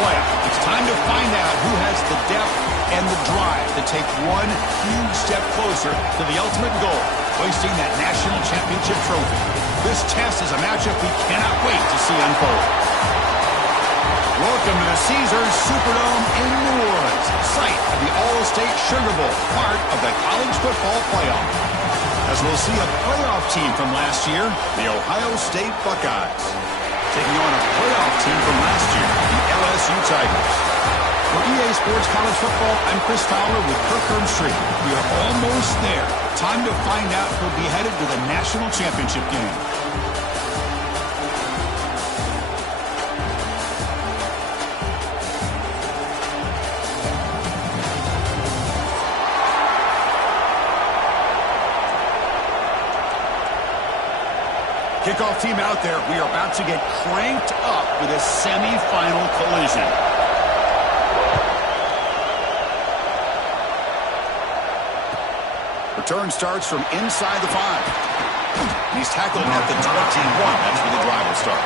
playoff. It's time to find out who has the depth and the drive to take one huge step closer to the ultimate goal, hoisting that national championship trophy. This test is a matchup we cannot wait to see unfold. Welcome to the Caesars Superdome in New Orleans, site of the All-State Sugar Bowl, part of the college football playoff. As we'll see a playoff team from last year, the Ohio State Buckeyes, taking on a playoff team from last year, the LSU Tigers. For EA Sports College Football, I'm Chris Fowler with Kirk Herbstreit. We are almost there. Time to find out who'll be headed to the national championship game. Kickoff team out there. We are about to get cranked up with a semifinal collision. Return starts from inside the 5. He's tackled at the 21. That's where the drive will start.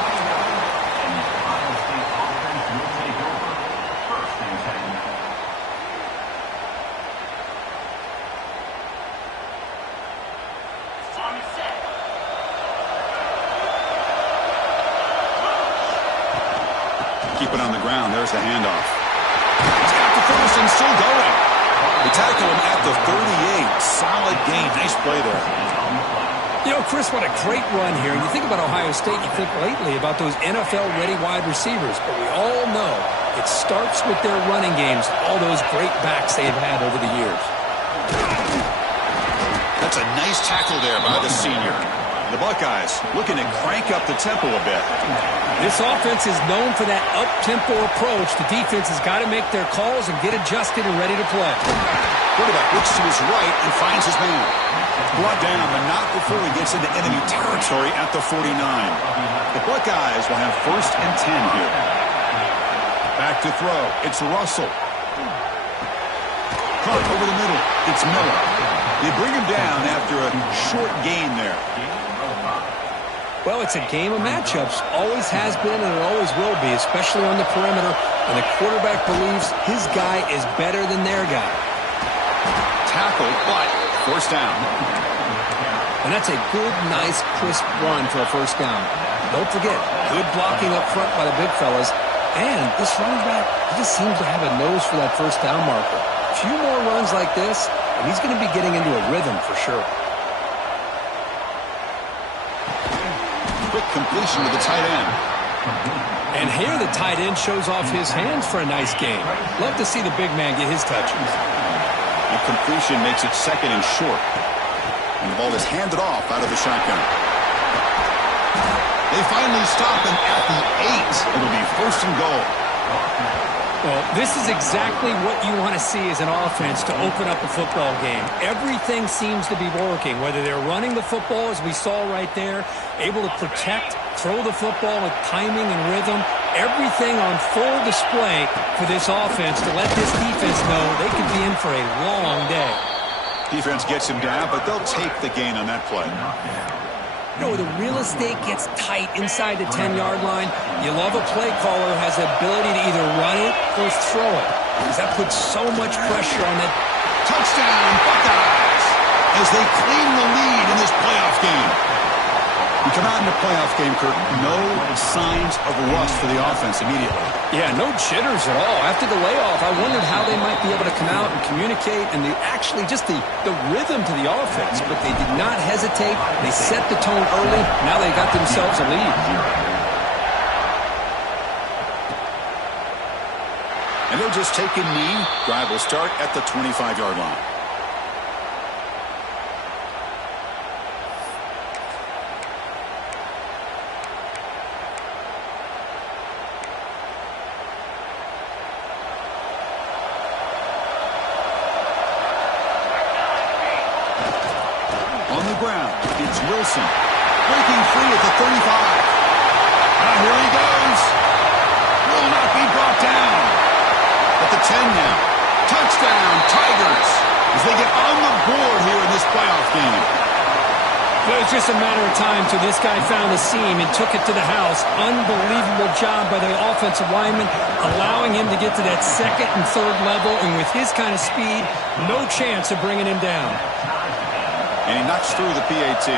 Keep it on the ground. There's the handoff. He's got the first and still going. We tackle him at the 38. Solid gain. Nice play there. You know, Chris, what a great run here. And you think about Ohio State, you think lately about those NFL-ready wide receivers. But we all know it starts with their running games, all those great backs they have had over the years. That's a nice tackle there by the senior. The Buckeyes looking to crank up the tempo a bit. This offense is known for that up-tempo approach. The defense has got to make their calls and get adjusted and ready to play. Quarterback looks to his right and finds his man. Brought down, but not before he gets into enemy territory at the 49. The Buckeyes will have 1st and 10 here. Back to throw. It's Russell. Cut over the middle. It's Miller. They bring him down after a short gain there. Well, it's a game of matchups. Always has been and it always will be, especially on the perimeter. And the quarterback believes his guy is better than their guy. Tackle, but 1st down. And that's a good, nice, crisp run for a 1st down. Don't forget, good blocking up front by the big fellas. And this running back, he just seems to have a nose for that 1st down marker. A few more runs like this, and he's going to be getting into a rhythm for sure. Quick completion to the tight end. And here the tight end shows off his hands for a nice game. Love to see the big man get his touches. The completion makes it 2nd and short. And the ball is handed off out of the shotgun. They finally stop him at the 8. It'll be 1st and goal. Well, this is exactly what you want to see as an offense to open up a football game. Everything seems to be working, whether they're running the football, as we saw right there, able to protect, throw the football with timing and rhythm, everything on full display for this offense to let this defense know they could be in for a long day. Defense gets him down, but they'll take the gain on that play. You know, the real estate gets tight inside the 10-yard line. You love a play caller who has the ability to either run it or throw it, because that puts so much pressure on that. Touchdown, Buckeyes, as they claim the lead in this playoff game. We come out in the playoff game, Kirk, no signs of rust for the offense immediately. Yeah, no jitters at all. After the layoff, I wondered how they might be able to come out and communicate and actually just the rhythm to the offense. But they did not hesitate. They set the tone early. Now they got themselves a lead. And they'll just take a knee. Drive will start at the 25-yard line. Wilson breaking free at the 35. Now here he goes. Will not be brought down. At the 10 now. Touchdown, Tigers, as they get on the board here in this playoff game. The was just a matter of time till this guy found the seam and took it to the house. Unbelievable job by the offensive lineman, allowing him to get to that second and third level, and with his kind of speed, no chance of bringing him down. And he knocks through the PAT.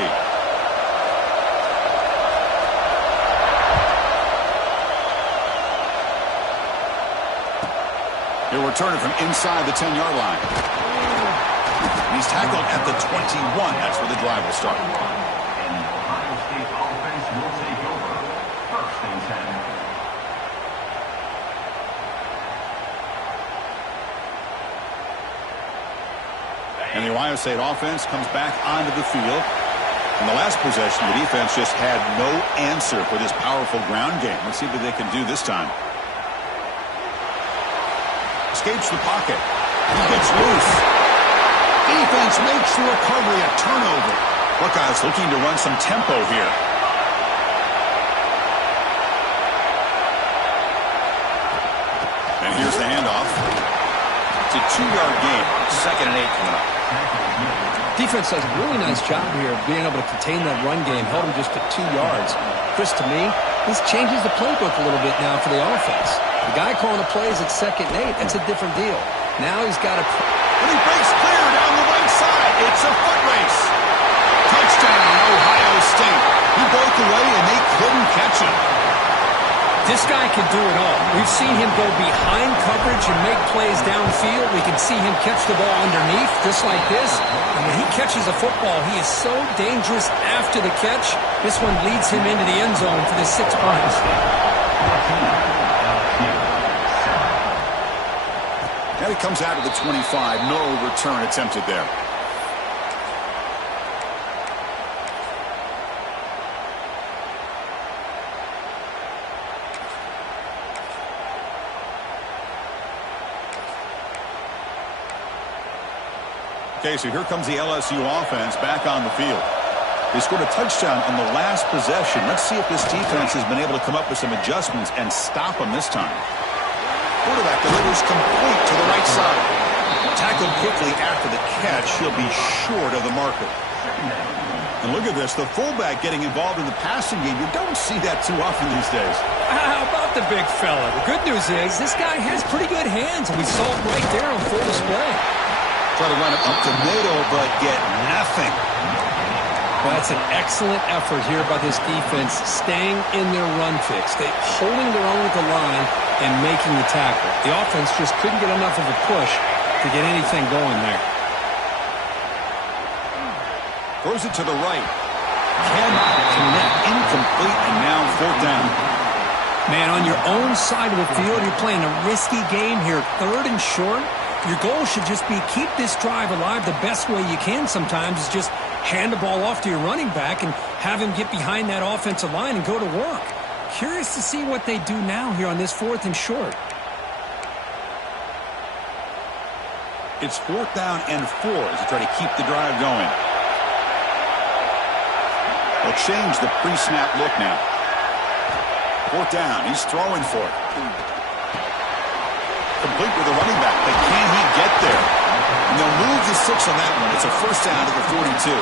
He'll return it from inside the 10-yard line. He's tackled at the 21. That's where the drive will start. And the Ohio State offense will take over. 1st and 10. And the Ohio State offense comes back onto the field. In the last possession, the defense just had no answer for this powerful ground game. Let's see what they can do this time. Escapes the pocket. He gets loose. Defense makes the recovery a turnover. Buckeyes looking to run some tempo here. And here's the handoff. It's a 2-yard gain. 2nd and 8 coming up. Defense does a really nice job here of being able to contain that run game. Held him just to 2 yards. Chris, to me, this changes the playbook a little bit now for the offense. The guy calling the plays at 2nd and 8, that's a different deal. Now he's got to... And he breaks clear down the right side. It's a foot race. Touchdown, Ohio State. He broke away and they couldn't catch him. This guy can do it all. We've seen him go behind coverage and make plays downfield. We can see him catch the ball underneath, just like this. And when he catches a football, he is so dangerous after the catch. This one leads him into the end zone for the 6 points. And he comes out of the 25. No return attempted there. Okay, so here comes the LSU offense back on the field. They scored a touchdown on the last possession. Let's see if this defense has been able to come up with some adjustments and stop them this time. Quarterback delivers complete to the right side. Tackled quickly after the catch. He'll be short of the marker. And look at this, the fullback getting involved in the passing game. You don't see that too often these days. How about the big fella? The good news is this guy has pretty good hands, and we saw it right there on full display. Try to run it up the middle, but get nothing. Well, that's an excellent effort here by this defense, staying in their run fix. They're holding their own with the line and making the tackle. The offense just couldn't get enough of a push to get anything going there. Throws it to the right. Cannot connect. Incomplete, and now 4th down. Man, on your own side of the field, you're playing a risky game here. 3rd and short. Your goal should just be keep this drive alive the best way you can sometimes is just hand the ball off to your running back and have him get behind that offensive line and go to work. Curious to see what they do now here on this 4th and short. It's 4th down and 4 as they try to keep the drive going. They'll change the pre-snap look now. 4th down. He's throwing for it. Complete with the running back, but can he get there? And they'll move the 6 on that one. It's a 1st down to the 42.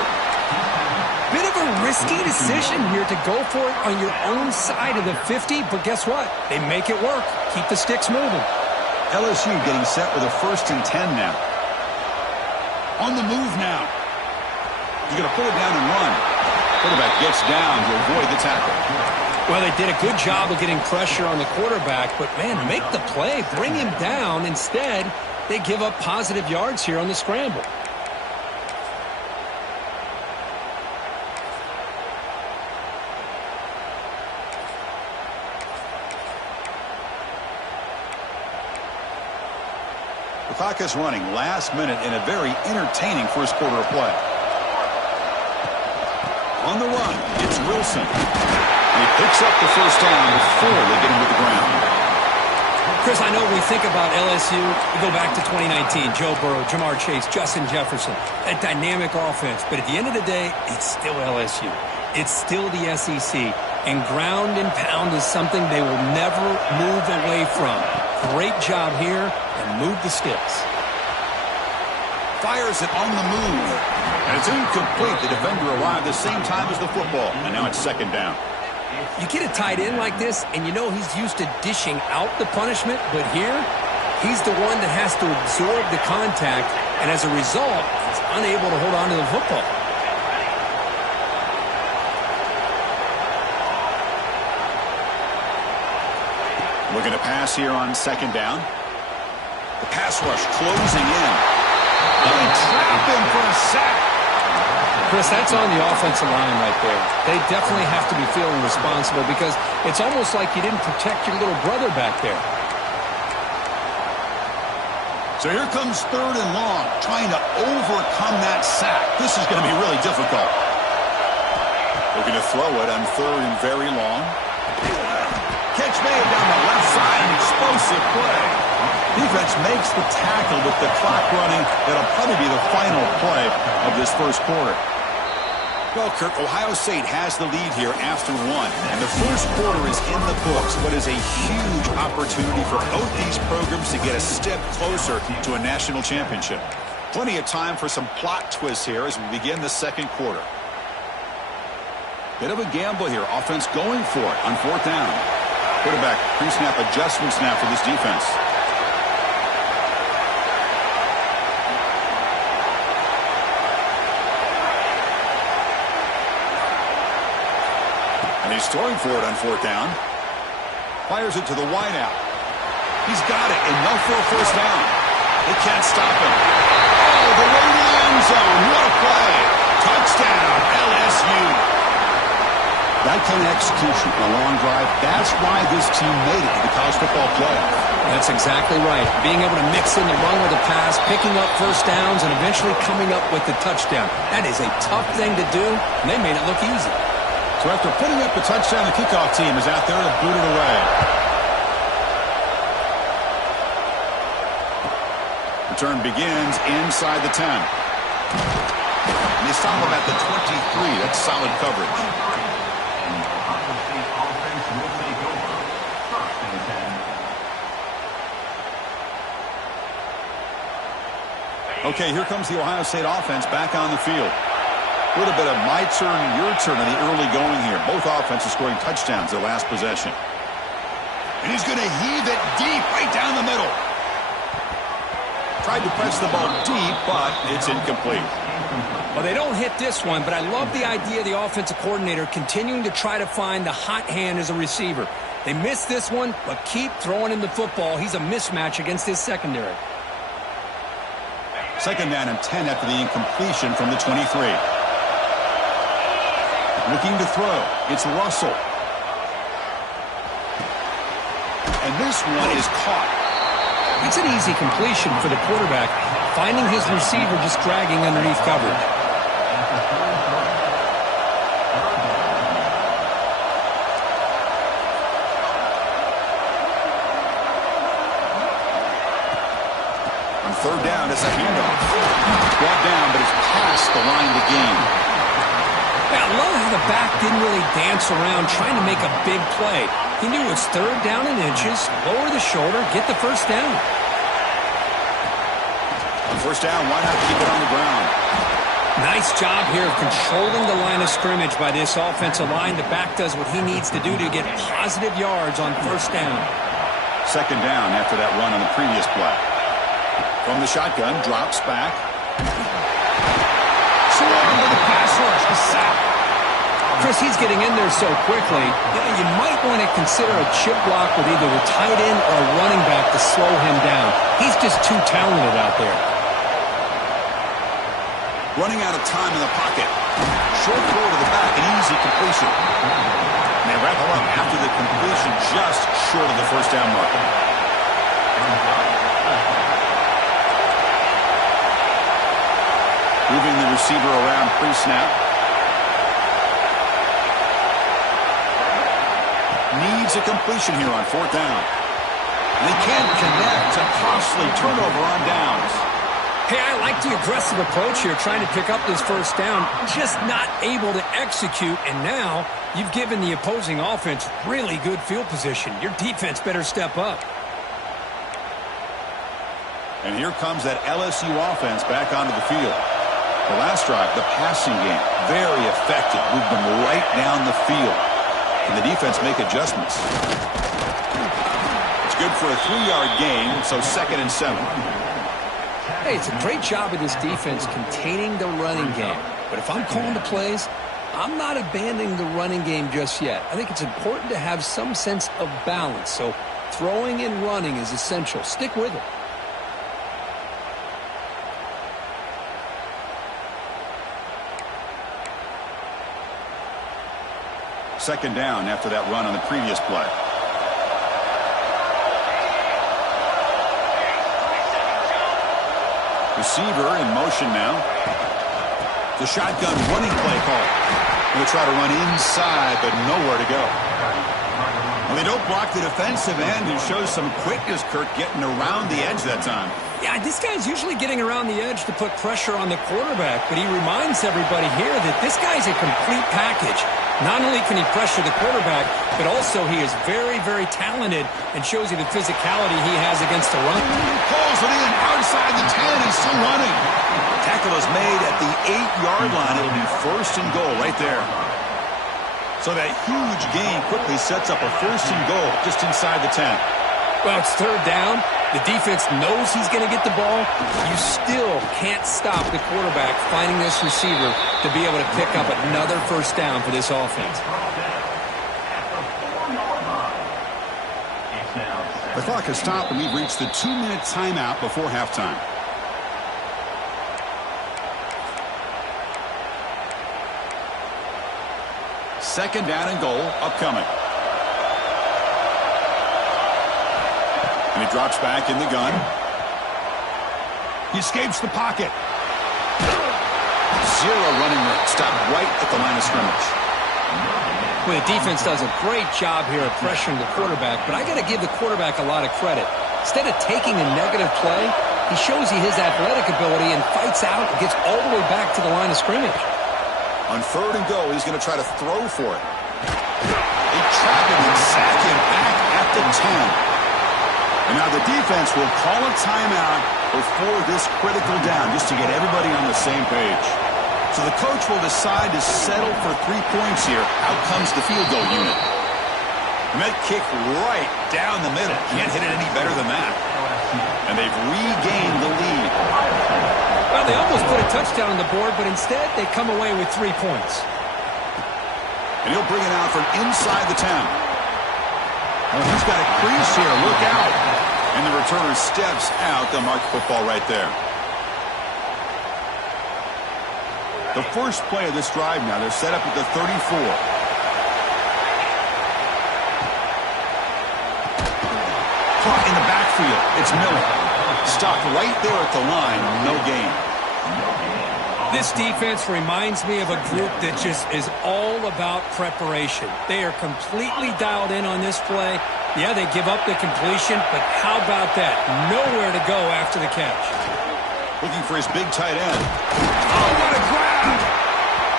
Bit of a risky decision here to go for it on your own side of the 50, but guess what? They make it work. Keep the sticks moving. LSU getting set with a 1st and 10 now. On the move now. He's going to pull it down and run. Quarterback gets down to avoid the tackle. Well, they did a good job of getting pressure on the quarterback, but, man, make the play. Bring him down. Instead, they give up positive yards here on the scramble. The clock is running last minute in a very entertaining first quarter of play. On the run, it's Wilson. He picks up the 1st down before they get him to the ground. Chris, I know we think about LSU. We go back to 2019. Joe Burrow, Jamar Chase, Justin Jefferson. A dynamic offense. But at the end of the day, it's still LSU. It's still the SEC. And ground and pound is something they will never move away from. Great job here and move the sticks. Fires it on the move. And it's incomplete. The defender arrived the same time as the football. And now it's second down. You get a tight end like this, and you know he's used to dishing out the punishment. But here, he's the one that has to absorb the contact. And as a result, he's unable to hold on to the football. Looking to pass here on second down. The pass rush closing in. They trap him for a sack. Chris, that's on the offensive line right there. They definitely have to be feeling responsible because it's almost like you didn't protect your little brother back there. So here comes third and long, trying to overcome that sack. This is going to be really difficult. Looking to throw it on third and very long. Catch made down the left side, an explosive play. Defense makes the tackle with the clock running. That'll probably be the final play of this first quarter. Well, Kirk, Ohio State has the lead here after one. And the first quarter is in the books. What is a huge opportunity for both these programs to get a step closer to a national championship. Plenty of time for some plot twists here as we begin the second quarter. Bit of a gamble here. Offense going for it on fourth down. Quarterback pre-snap adjustments now for this defense. And he's throwing for it on fourth down. Fires it to the wideout. He's got it, enough for a first down. They can't stop him. Oh, the way to the end zone. What a play. Touchdown, LSU. That kind of execution, a long drive, that's why this team made it to the college football playoff. That's exactly right. Being able to mix in the run with the pass, picking up first downs, and eventually coming up with the touchdown. That is a tough thing to do, and they made it look easy. So after putting up the touchdown, the kickoff team is out there to boot it away. Return begins inside the 10. And they stop him at the 23. That's solid coverage. Okay, here comes the Ohio State offense back on the field. A little bit of my turn, your turn in the early going here. Both offenses scoring touchdowns their last possession. And he's going to heave it deep right down the middle. Tried to press the ball deep, but it's incomplete. Well, they don't hit this one, but I love the idea of the offensive coordinator continuing to try to find the hot hand as a receiver. They missed this one, but keep throwing him the football. He's a mismatch against his secondary. Second down and 10 after the incompletion from the 23. Looking to throw. It's Russell. And this one is caught. It's an easy completion for the quarterback, finding his receiver just dragging underneath coverage. Third down is a handoff. Brought down, but it's past the line to gain. I love how the back didn't really dance around trying to make a big play. He knew it's third down in inches, lower the shoulder, get the first down. On first down, why not keep it on the ground? Nice job here of controlling the line of scrimmage by this offensive line. The back does what he needs to do to get positive yards on first down. Second down after that run on the previous play. From the shotgun, drops back. Swung with the pass rush, the sack. Chris, he's getting in there so quickly. You might want to consider a chip block with either the tight end or a running back to slow him down. He's just too talented out there. Running out of time in the pocket. Short throw to the back, an easy completion. And they wrap him up after the completion just short of the first down mark. Moving the receiver around pre-snap. Needs a completion here on fourth down. And they can't connect. A costly turnover on downs. Hey, I like the aggressive approach here, trying to pick up this first down, just not able to execute. And now you've given the opposing offense really good field position. Your defense better step up. And here comes that LSU offense back onto the field. The last drive, the passing game, very effective. Moved them right down the field. Can the defense make adjustments? It's good for a 3-yard gain, so 2nd and 7. Hey, it's a great job of this defense containing the running game. But if I'm calling the plays, I'm not abandoning the running game just yet. I think it's important to have some sense of balance. So throwing and running is essential. Stick with it. Second down after that run on the previous play. Receiver in motion now. The shotgun running play call. They'll try to run inside, but nowhere to go. Well, they don't block the defensive end and shows some quickness, Kirk, getting around the edge that time. Yeah, this guy's usually getting around the edge to put pressure on the quarterback, but he reminds everybody here that this guy's a complete package. Not only can he pressure the quarterback, but also he is very, very talented and shows you the physicality he has against the run. Pulls it in outside the 10 and still running. Tackle is made at the 8-yard line. It'll be 1st and goal right there. So that huge gain quickly sets up a 1st and goal just inside the 10. Well, it's 3rd down. The defense knows he's going to get the ball. You still can't stop the quarterback finding this receiver to be able to pick up another 1st down for this offense. The clock has stopped and we've reached the 2-minute timeout before halftime. Second down and goal upcoming. And he drops back in the gun. He escapes the pocket. 0 running room. Stopped right at the line of scrimmage. Well, the defense does a great job here of pressuring the quarterback, but I got to give the quarterback a lot of credit. Instead of taking a negative play, he shows you his athletic ability and fights out and gets all the way back to the line of scrimmage. On 3rd and goal, he's going to try to throw for it. They trap him and sack him back at the 10. And now the defense will call a timeout before this critical down just to get everybody on the same page. So the coach will decide to settle for 3 points here. Out comes the field goal unit. And that kick right down the middle. Can't hit it any better than that. And they've regained the lead. Well, they almost put a touchdown on the board, but instead they come away with 3 points. And he'll bring it out from inside the 10. Well, he's got a crease here. Look out. And the returner steps out. They'll mark football right there. The first play of this drive now, they're set up at the 34. Caught in the backfield. It's Miller. Stopped right there at the line. No gain. This defense reminds me of a group that just is all about preparation. They are completely dialed in on this play. Yeah, they give up the completion, but how about that? Nowhere to go after the catch. Looking for his big tight end. Oh, what a grab!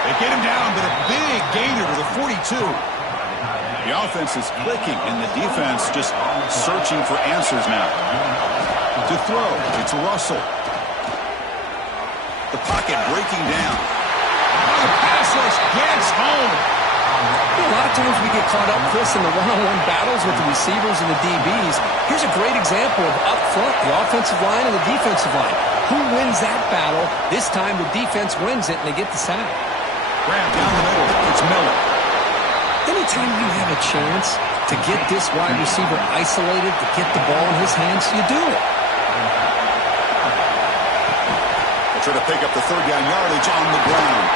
They get him down, but a big gainer to the 42. The offense is clicking, and the defense just searching for answers now. To throw, it's Russell. The pocket breaking down. Oh, the pass rush gets home. A lot of times we get caught up, Chris, in the one-on-one battles with the receivers and the DBs. Here's a great example of up front, the offensive line and the defensive line. Who wins that battle? This time the defense wins it, and they get the sack. Grab down the middle. It's Miller. Anytime you have a chance to get this wide receiver isolated, to get the ball in his hands, you do it. Try to pick up the 3rd down yardage on the ground.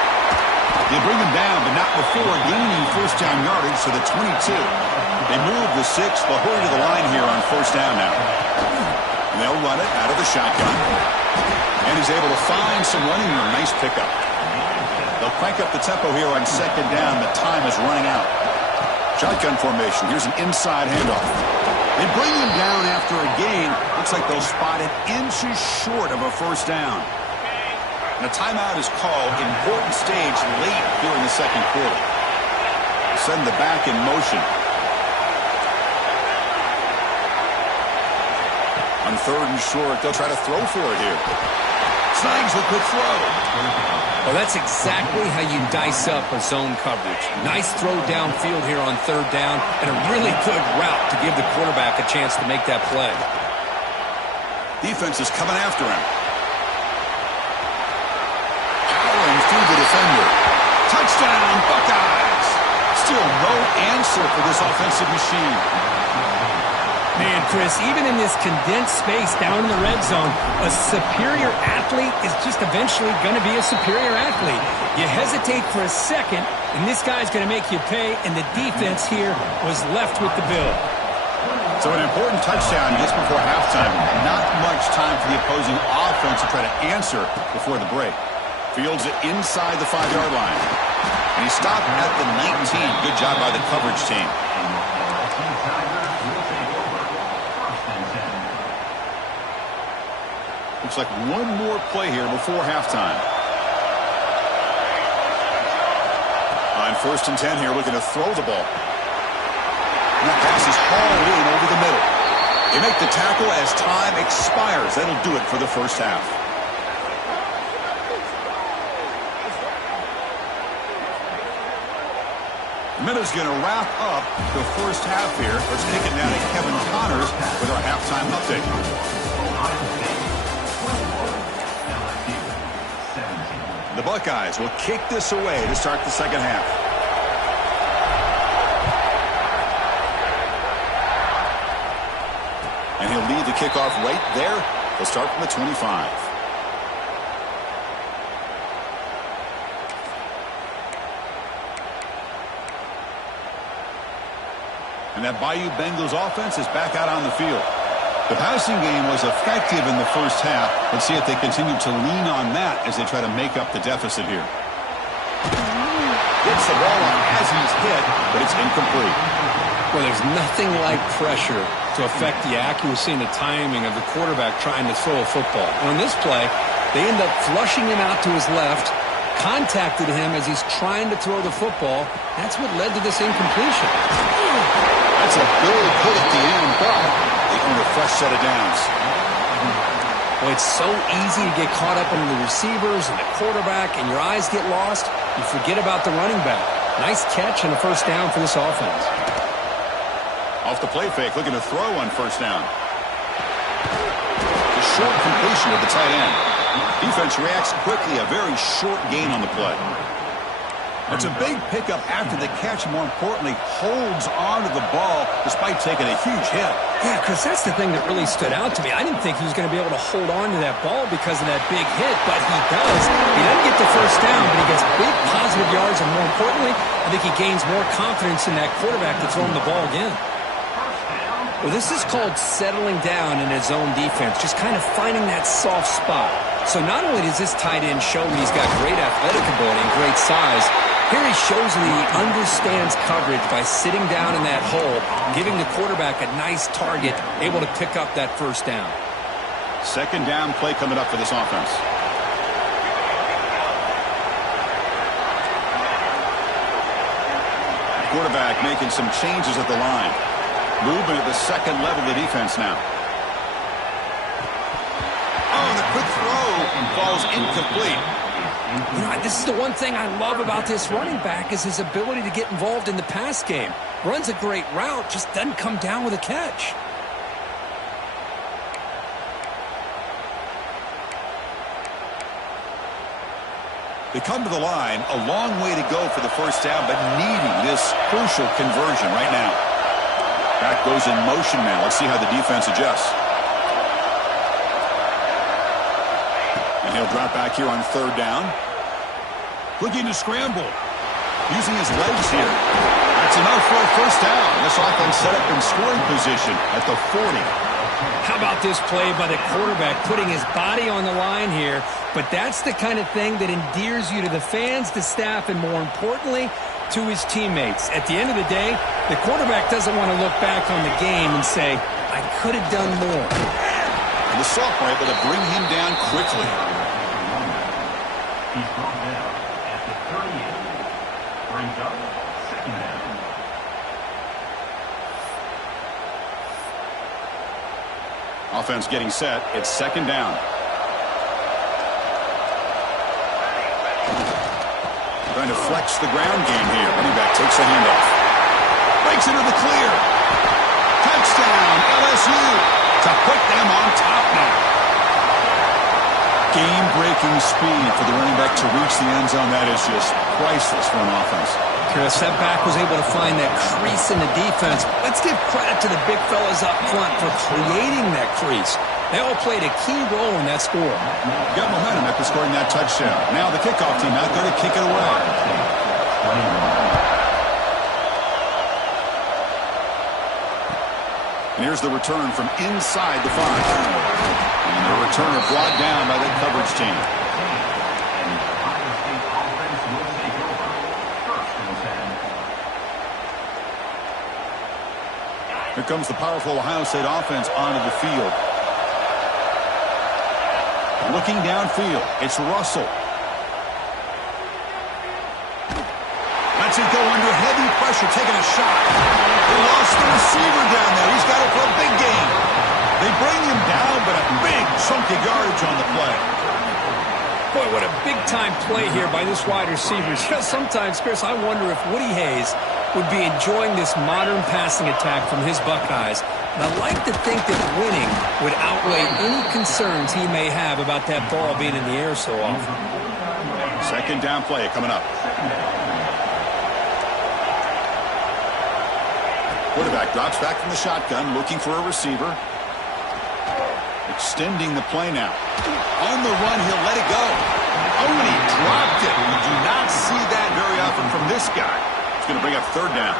They bring him down, but not before gaining 1st down yardage to the 22. They move the 6. They'll hurry to the line here on 1st down now. And they'll run it out of the shotgun. And he's able to find some running room. Nice pickup. They'll crank up the tempo here on 2nd down. The time is running out. Shotgun formation. Here's an inside handoff. They bring him down after a gain. Looks like they'll spot it inches short of a 1st down. And a timeout is called. Important stage late here in the 2nd quarter. Send the back in motion. On 3rd and short, they'll try to throw for it here. Snags a quick throw. Well, that's exactly how you dice up a zone coverage. Nice throw downfield here on 3rd down, and a really good route to give the quarterback a chance to make that play. Defense is coming after him. Powering through the defender. Touchdown, Buckeyes! Still no answer for this offensive machine. Man, Chris, even in this condensed space down in the red zone, a superior athlete is just eventually going to be a superior athlete. You hesitate for a second, and this guy's going to make you pay, and the defense here was left with the bill. So an important touchdown just before halftime. Not much time for the opposing offense to try to answer before the break. Fields it inside the 5-yard line. And he stopped at the 19. Good job by the coverage team. Looks like one more play here before halftime. On 1st and 10 here, looking to throw the ball. And that pass is hauled in over the middle. They make the tackle as time expires. That'll do it for the first half. The minute's going to wrap up the first half here. Let's kick it down to Kevin Connors with our halftime update. The Buckeyes will kick this away to start the second half. And he'll lead the kickoff right there. They'll start from the 25. And that Bayou Bengals offense is back out on the field. The passing game was effective in the first half. Let's see if they continue to lean on that as they try to make up the deficit here. Gets the ball on as he's hit, but it's incomplete. Well, there's nothing like pressure to affect the accuracy and the timing of the quarterback trying to throw a football. And on this play, they end up flushing him out to his left, contacted him as he's trying to throw the football. That's what led to this incompletion. That's a good hit at the end, but they earn a fresh set of downs. Well, it's so easy to get caught up in the receivers and the quarterback, and your eyes get lost. You forget about the running back. Nice catch and a first down for this offense. Off the play fake, looking to throw on first down. The short completion of the tight end. Defense reacts quickly, a very short gain on the play. It's a big pickup after the catch, more importantly, holds on to the ball despite taking a huge hit. Yeah, Chris, that's the thing that really stood out to me. I didn't think he was going to be able to hold on to that ball because of that big hit, but he does. He doesn't get the first down, but he gets big positive yards, and more importantly, I think he gains more confidence in that quarterback to throw him the ball again. Well, this is called settling down in his own defense, just kind of finding that soft spot. So not only does this tight end show that he's got great athletic ability and great size, here he shows that he understands coverage by sitting down in that hole, giving the quarterback a nice target, able to pick up that first down. Second down play coming up for this offense. Quarterback making some changes at the line. Movement at the second level of the defense now. Oh, the quick throw falls incomplete. You know, this is the one thing I love about this running back is his ability to get involved in the pass game. Runs a great route, just doesn't come down with a catch. They come to the line, a long way to go for the first down, but needing this crucial conversion right now. Back goes in motion now. Let's see how the defense adjusts. And he'll drop back here on third down. Looking to scramble. Using his legs here. That's enough for a first down. This offense set up in scoring position at the 40. How about this play by the quarterback putting his body on the line here? But that's the kind of thing that endears you to the fans, the staff, and more importantly, to his teammates. At the end of the day, the quarterback doesn't want to look back on the game and say, I could have done more. And the sophomore able to bring him down quickly. He's brought down at the 38. Brings up second down. Offense getting set. It's second down. Trying to flex the ground game here. Running back takes a handoff. Breaks into the clear. Touchdown, LSU, to put them on top now. Game-breaking speed for the running back to reach the end zone. That is just priceless for an offense. Chris, that back was able to find that crease in the defense. Let's give credit to the big fellas up front for creating that crease. They all played a key role in that score. Got momentum after scoring that touchdown. Now the kickoff team out there to kick it away. And here's the return from inside the 5. And the returner brought down by the coverage team. Here comes the powerful Ohio State offense onto the field. Looking downfield, it's Russell. Lets it go under heavy pressure, taking a shot. They lost the receiver down there. He's got it for a big gain. They bring him down, but a big chunk of yardage on the play. Boy, what a big-time play here by this wide receiver. Sometimes, Chris, I wonder if Woody Hayes would be enjoying this modern passing attack from his Buckeyes. And I like to think that winning would outweigh any concerns he may have about that ball being in the air so often. Second down play coming up. Quarterback drops back from the shotgun, looking for a receiver. Extending the play now. On the run, he'll let it go. Oh, and he dropped it. We do not see that very often from this guy. It's going to bring up third down.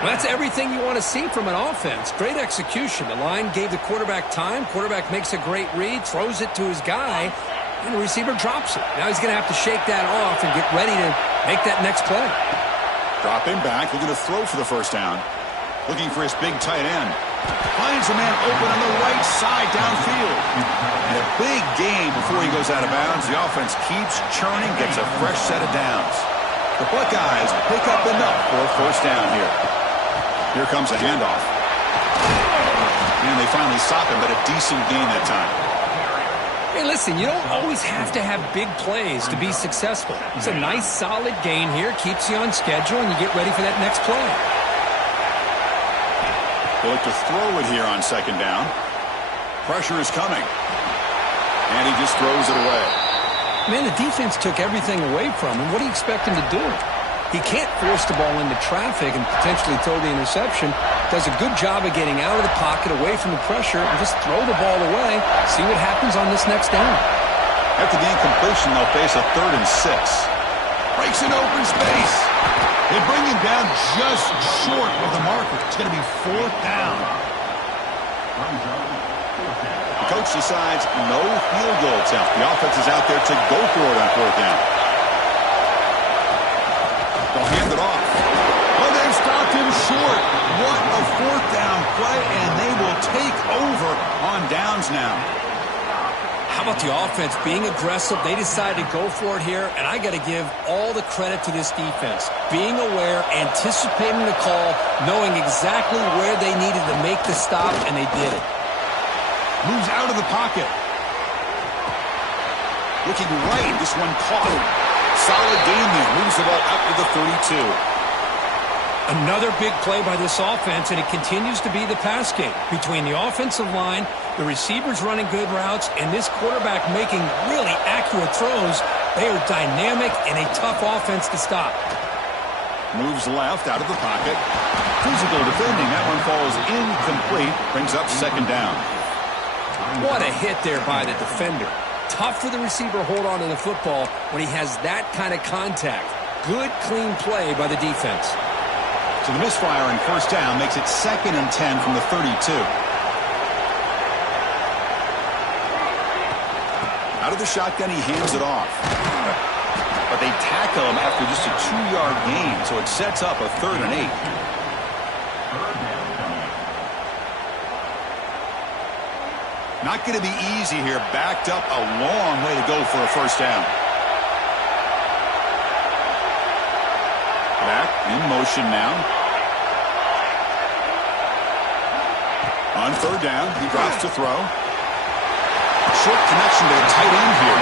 Well, that's everything you want to see from an offense. Great execution. The line gave the quarterback time. Quarterback makes a great read, throws it to his guy, and the receiver drops it. Now he's going to have to shake that off and get ready to make that next play. Dropping back, looking to throw for the first down. Looking for his big tight end. Finds a man open on the right side downfield. And a big gain before he goes out of bounds. The offense keeps churning, gets a fresh set of downs. The Buckeyes pick up enough for a first down here. Here comes a handoff. And they finally stop him, but a decent gain that time. Hey, listen, you don't always have to have big plays to be successful. It's a nice, solid gain here. Keeps you on schedule, and you get ready for that next play. They look to throw it here on second down. Pressure is coming. And he just throws it away. Man, the defense took everything away from him. What do you expect him to do? He can't force the ball into traffic and potentially throw the interception. Does a good job of getting out of the pocket, away from the pressure, and just throw the ball away. See what happens on this next down. After the incompletion, they'll face a 3rd and 6. Breaks in open space. They bring him down just short of the marker. It's going to be 4th down. The coach decides no field goal attempt. The offense is out there to go for it on 4th down. They'll hand it off. Oh, they've stopped him short. What a 4th down play, and they will take over on downs now. How about the offense being aggressive? They decided to go for it here, and I got to give all the credit to this defense. Being aware, anticipating the call, knowing exactly where they needed to make the stop, and they did it. Moves out of the pocket. Looking right, this one caught. Solid gain there. Moves the ball out to the 32. Another big play by this offense, and it continues to be the pass game. Between the offensive line, the receivers running good routes, and this quarterback making really accurate throws, they are dynamic and a tough offense to stop. Moves left out of the pocket. Physical defending. That one falls incomplete. Brings up second down. What a hit there by the defender. Tough for the receiver to hold on to the football when he has that kind of contact. Good, clean play by the defense. So the misfire in first down makes it 2nd and 10 from the 32. Out of the shotgun, he hands it off. But they tackle him after just a 2-yard gain, so it sets up a 3rd and 8. Not going to be easy here. Backed up a long way to go for a first down. Back in motion now. On third down, he drops to throw. Short connection to the tight end here.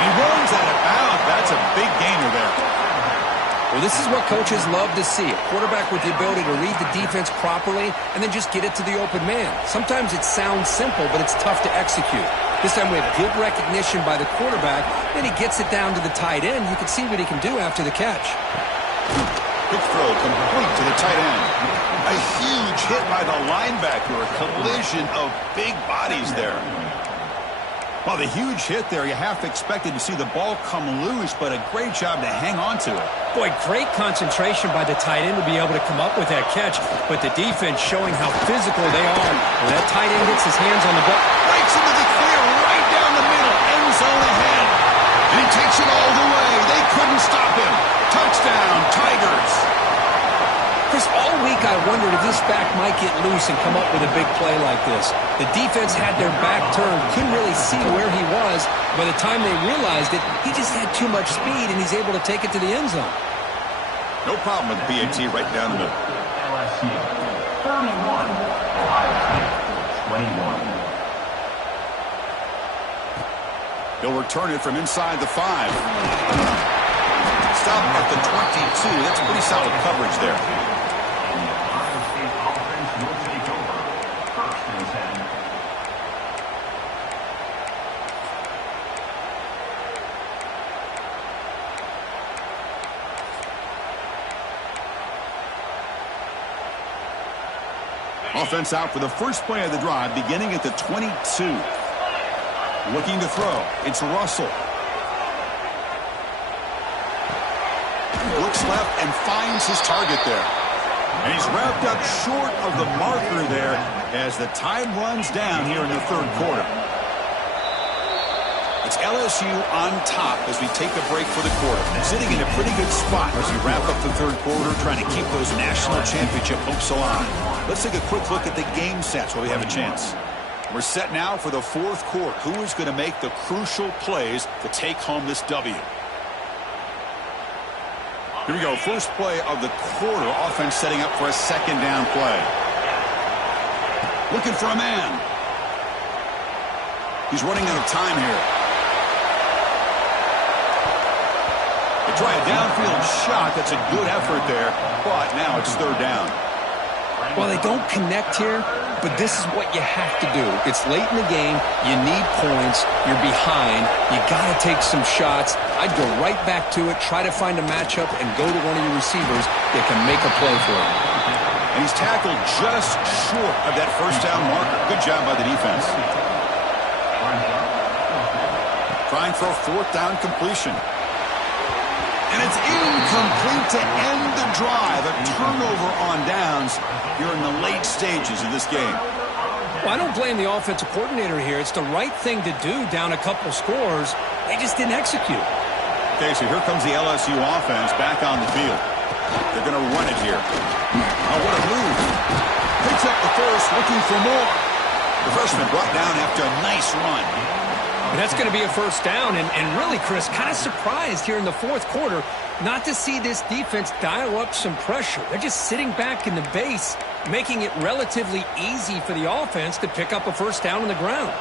He runs out of bounds. That's a big gainer there. Well, this is what coaches love to see. A quarterback with the ability to read the defense properly and then just get it to the open man. Sometimes it sounds simple, but it's tough to execute. This time we have good recognition by the quarterback. Then he gets it down to the tight end. You can see what he can do after the catch. Quick throw complete to the tight end. A huge hit by the linebacker. A collision of big bodies there. Well, the huge hit there, you half expected to see the ball come loose, but a great job to hang on to it. Boy, great concentration by the tight end to be able to come up with that catch, but the defense showing how physical they are. When that tight end gets his hands on the ball, breaks into the clear right down the middle, end zone ahead. And he takes it all the way. They couldn't stop him. Touchdown, Tigers. Chris, all week I wondered if this back might get loose and come up with a big play like this. The defense had their back turned, couldn't really see where he was. By the time they realized it, he just had too much speed, and he's able to take it to the end zone. No problem with BAT right down the middle. LSU 31, Ohio State 21. He'll return it from inside the 5. Stop at the 22. That's pretty solid coverage there. And the Ohio State offense will take over. First and 10. Offense out for the first play of the drive, beginning at the 22. Looking to throw. It's Russell. Looks left and finds his target there. And he's wrapped up short of the marker there as the time runs down here in the third quarter. It's LSU on top as we take a break for the quarter. Sitting in a pretty good spot as we wrap up the third quarter, trying to keep those national championship hopes alive. Let's take a quick look at the game sets while we have a chance. We're set now for the fourth quarter. Who is going to make the crucial plays to take home this W? Here we go. First play of the quarter. Offense setting up for a second down play. Looking for a man. He's running out of time here. They try a downfield shot. That's a good effort there. But now it's third down. Well, they don't connect here, but this is what you have to do. It's late in the game. You need points. You're behind. You got to take some shots. I'd go right back to it, try to find a matchup, and go to one of your receivers that can make a play for him. And he's tackled just short of that first down marker. Good job by the defense. Trying for a fourth down completion. And it's incomplete to end the drive. A turnover on downs here in the late stages of this game. Well, I don't blame the offensive coordinator here. It's the right thing to do down a couple scores. They just didn't execute. Okay, so here comes the LSU offense back on the field. They're going to run it here. Oh, what a move. Picks up the first, looking for more. The freshman brought down after a nice run. And that's going to be a first down. And really, Chris, kind of surprised here in the fourth quarter not to see this defense dial up some pressure. They're just sitting back in the base, making it relatively easy for the offense to pick up a first down on the ground.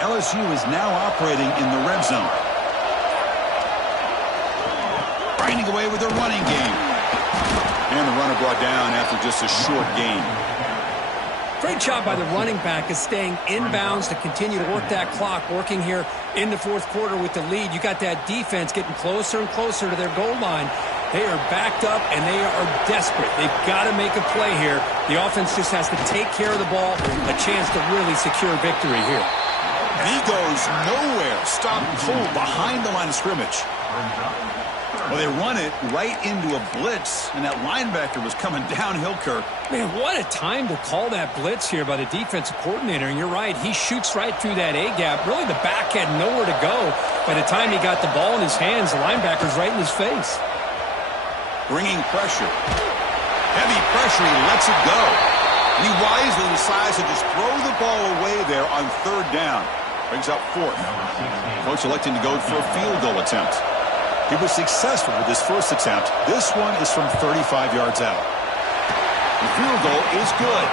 LSU is now operating in the red zone. Grinding away with their running game. And the runner brought down after just a short gain. Great job by the running back is staying inbounds to continue to work that clock, working here in the fourth quarter with the lead. You got that defense getting closer and closer to their goal line. They are backed up, and they are desperate. They've got to make a play here. The offense just has to take care of the ball, a chance to really secure victory here. And he goes nowhere. Stop cold behind the line of scrimmage. Well, they run it right into a blitz, and that linebacker was coming downhill, Kirk. Man, what a time to call that blitz here by the defensive coordinator. And you're right, he shoots right through that A-gap. Really, the back had nowhere to go. By the time he got the ball in his hands, the linebacker's right in his face. Bringing pressure. Heavy pressure, he lets it go. And he wisely decides to just throw the ball away there on third down. Brings up fourth. Coach electing to go for a field goal attempt. He was successful with his first attempt. This one is from 35 yards out. The field goal is good.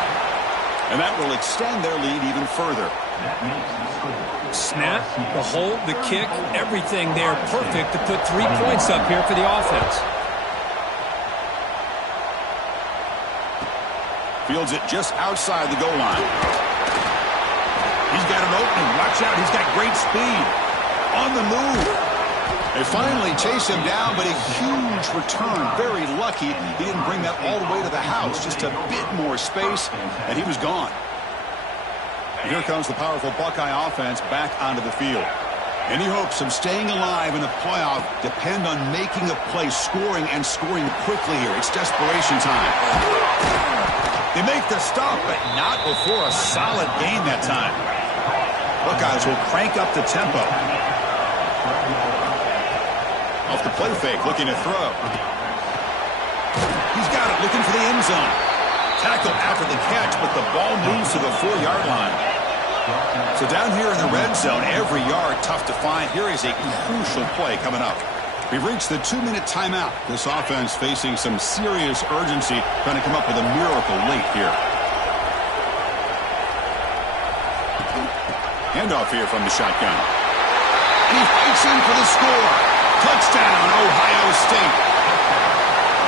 And that will extend their lead even further. That makes the score. Snap, the hold, the kick, everything there perfect to put 3 points up here for the offense. Fields it just outside the goal line. He's got an opening. Watch out. He's got great speed. On the move. They finally chase him down, but a huge return. Very lucky he didn't bring that all the way to the house. Just a bit more space, and he was gone. And here comes the powerful Buckeye offense back onto the field. Any hopes of staying alive in the playoff depend on making a play, scoring, and scoring quickly here. It's desperation time. They make the stop, but not before a solid gain that time. Buckeyes will crank up the tempo. Off the play fake, looking to throw. He's got it, looking for the end zone. Tackled after the catch, but the ball moves to the 4-yard line. So down here in the red zone, every yard tough to find. Here is a crucial play coming up. We've reached the 2-minute timeout. This offense facing some serious urgency, trying to come up with a miracle late here. Handoff here from the shotgun. And he fights in for the score. Touchdown, Ohio State.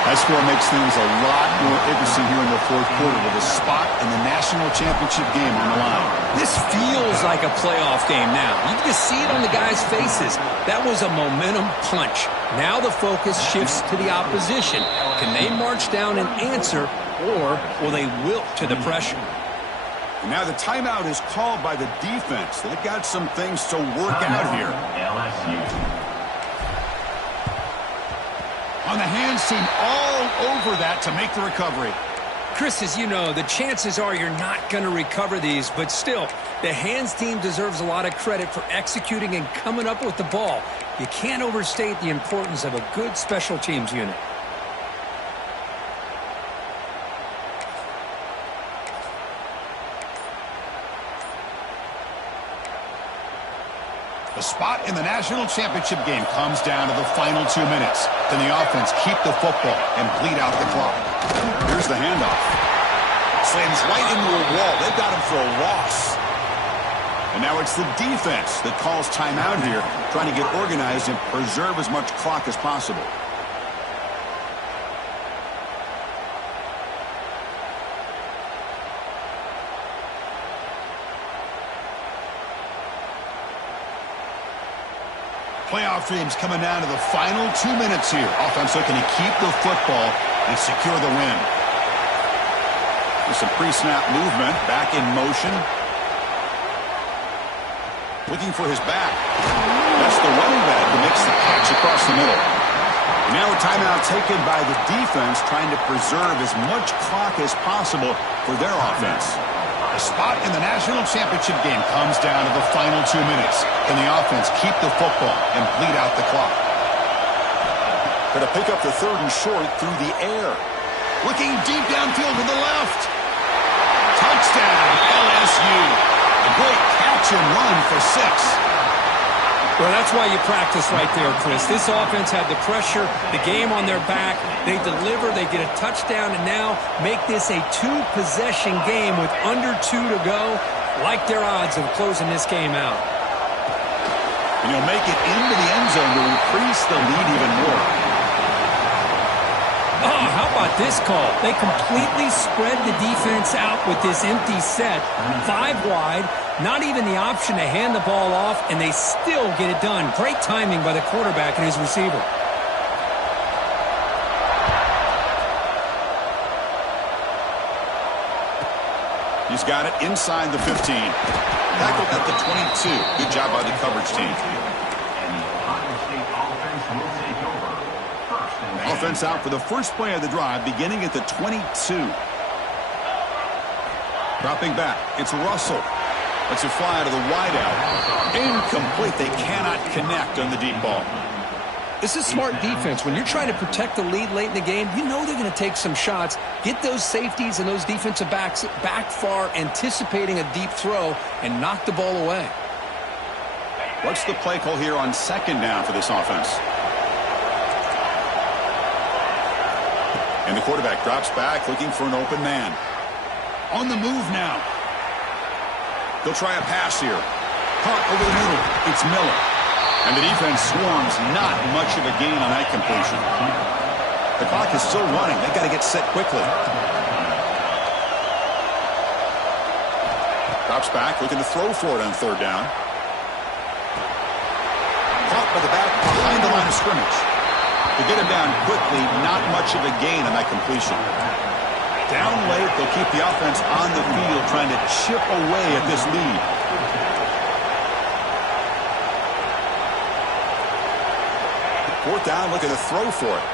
That score makes things a lot more interesting here in the fourth quarter with a spot in the national championship game on the line. This feels like a playoff game now. You can see it on the guys' faces. That was a momentum punch. Now the focus shifts to the opposition. Can they march down and answer, or will they wilt to the pressure? And now the timeout is called by the defense. They've got some things to work out here. LSU. On the hands team, all over that to make the recovery. Chris, as you know, the chances are you're not going to recover these, but still, the hands team deserves a lot of credit for executing and coming up with the ball. You can't overstate the importance of a good special teams unit. The spot in the national championship game comes down to the final 2 minutes. Can the offense keep the football and bleed out the clock? Here's the handoff. Slams right into a wall. They've got him for a loss. And now it's the defense that calls timeout here, trying to get organized and preserve as much clock as possible. Playoff dreams coming down to the final 2 minutes here. Offense looking to keep the football and secure the win. With some pre-snap movement, back in motion. Looking for his back. That's the running back who makes the catch across the middle. And now a timeout taken by the defense, trying to preserve as much clock as possible for their offense. The spot in the national championship game comes down to the final 2 minutes. Can the offense keep the football and bleed out the clock? Going to pick up the 3rd and short through the air. Looking deep downfield to the left. Touchdown, LSU. A great catch and run for 6. Well, that's why you practice right there, Chris. This offense had the pressure, the game on their back. They deliver, they get a touchdown, and now make this a 2-possession game with under 2 to go. Like their odds of closing this game out. And you'll make it into the end zone to increase the lead even more. Oh, how about this call? They completely spread the defense out with this empty set. 5 wide. Not even the option to hand the ball off, and they still get it done. Great timing by the quarterback and his receiver. He's got it inside the 15. Tackled at the 22. Good job by the coverage team. And the Ohio State offense will take over. First and 10. Offense out for the first play of the drive, beginning at the 22. Dropping back. It's Russell. Lets it fly out of the wideout. Incomplete. They cannot connect on the deep ball. This is smart defense. When you're trying to protect the lead late in the game, you know they're going to take some shots, get those safeties and those defensive backs back far, anticipating a deep throw, and knock the ball away. What's the play call here on 2nd down for this offense? And the quarterback drops back, looking for an open man. On the move now. They'll try a pass here. Caught over the middle. It's Miller. And the defense swarms. Not much of a gain on that completion. The clock is still running. They've got to get set quickly. Drops back, looking to throw for it on third down. Caught by the back behind the line of scrimmage. To get him down quickly, not much of a gain on that completion. Down late, they'll keep the offense on the field trying to chip away at this lead. Fourth down, looking to throw for it.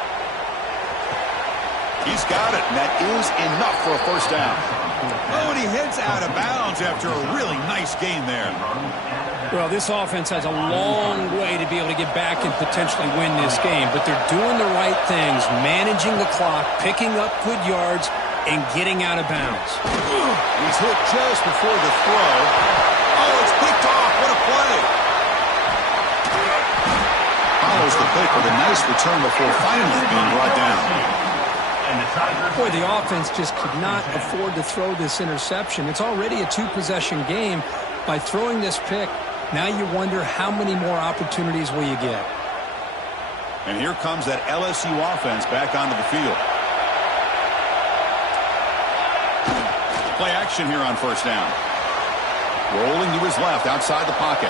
He's got it, and that is enough for a first down. Oh, and he heads out of bounds after a really nice gain there. Well, this offense has a long way to be able to get back and potentially win this game, but they're doing the right things, managing the clock, picking up good yards, and getting out of bounds. He's hit just before the throw. Oh, it's picked off. What a play. Follows the pick with a nice return before finally being brought down. Boy, the offense just could not afford to throw this interception. It's already a two-possession game. By throwing this pick, now you wonder how many more opportunities will you get. And here comes that LSU offense back onto the field. Play action here on first down. Rolling to his left outside the pocket.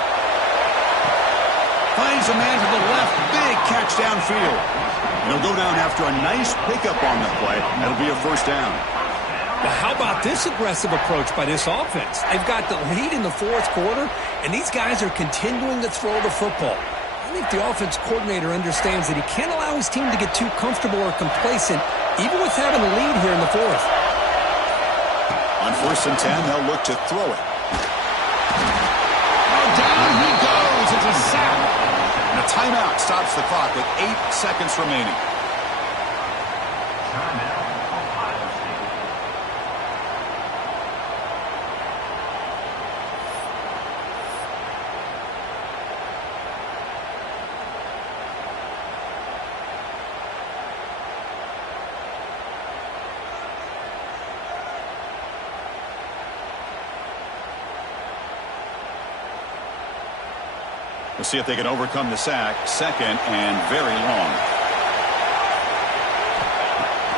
Finds a man to the left. Big catch downfield. He'll go down after a nice pickup on the play. That'll be a first down. Well, how about this aggressive approach by this offense? They've got the lead in the fourth quarter, and these guys are continuing to throw the football. I think the offense coordinator understands that he can't allow his team to get too comfortable or complacent, even with having a lead here in the fourth. On 1st and 10, they'll look to throw it. Oh, down he goes. It's a sack. And a timeout stops the clock with 8 seconds remaining. We'll see if they can overcome the sack. Second and very long.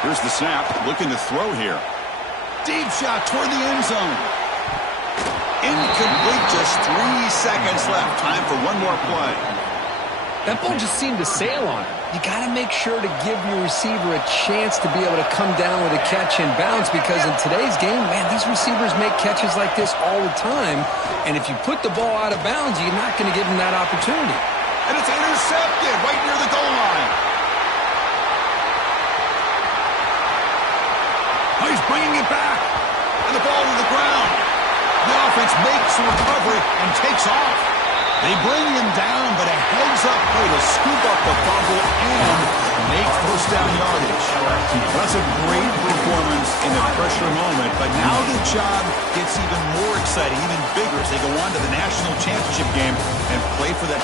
Here's the snap. Looking to throw here. Deep shot toward the end zone. Incomplete. Just 3 seconds left. Time for one more play. That ball just seemed to sail on it. You got to make sure to give your receiver a chance to be able to come down with a catch and bounce, because in today's game, man, these receivers make catches like this all the time. And if you put the ball out of bounds, you're not going to give them that opportunity. And it's intercepted right near the goal line. Oh, he's bringing it back. And the ball to the ground. The offense makes the recovery and takes off. They bring him down, but a heads-up play to scoop up the fumble and make first down yardage. That's a great performance in a pressure moment, but now the job gets even more exciting, even bigger as they go on to the national championship game and play for that